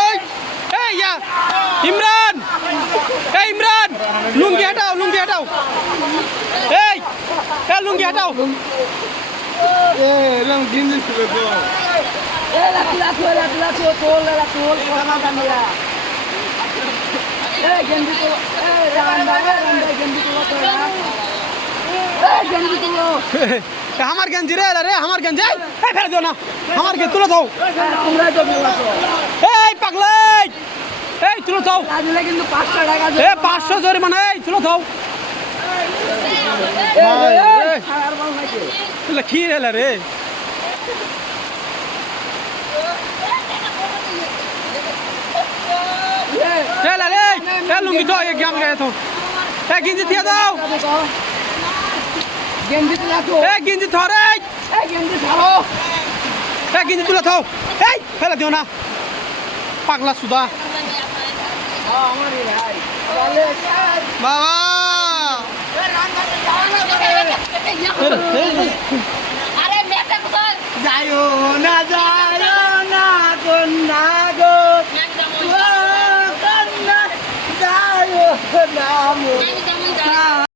এই এই ইয়া ইমরান এই ইমরান লুঙ্গি হটাও এই লুঙ্গি হটাও এরকম গিঞ্জি ছিল তো আমার গেঞ্জি রে আমার গেঞ্জি ফেলে দিও না আমার গেঞ্জি তুলে দাও এই পাগলাই এই তুলে দাও কিন্তু 500 টাকা 500 জরিমানা এই তুলে দাও কি রে রে লুঙ্গি তো গ্রাম গায়ে তো গেঞ্জি দিয়ে দাও গেঞ্জি ধরে গেঞ্জি তুলে থাও এই ফেলে দিও না পাগলা সুদা বাবা যাইও না কন্যা গো কন্যা যাইও না